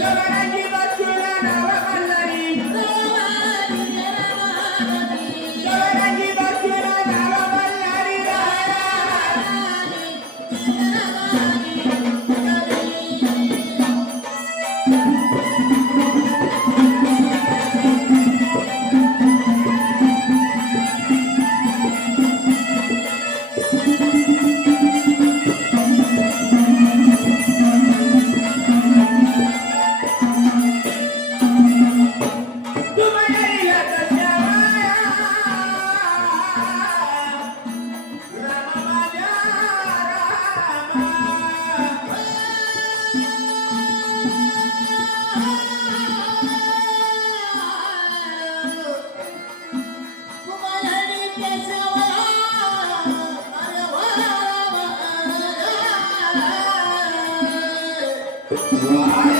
Yeah. Wow.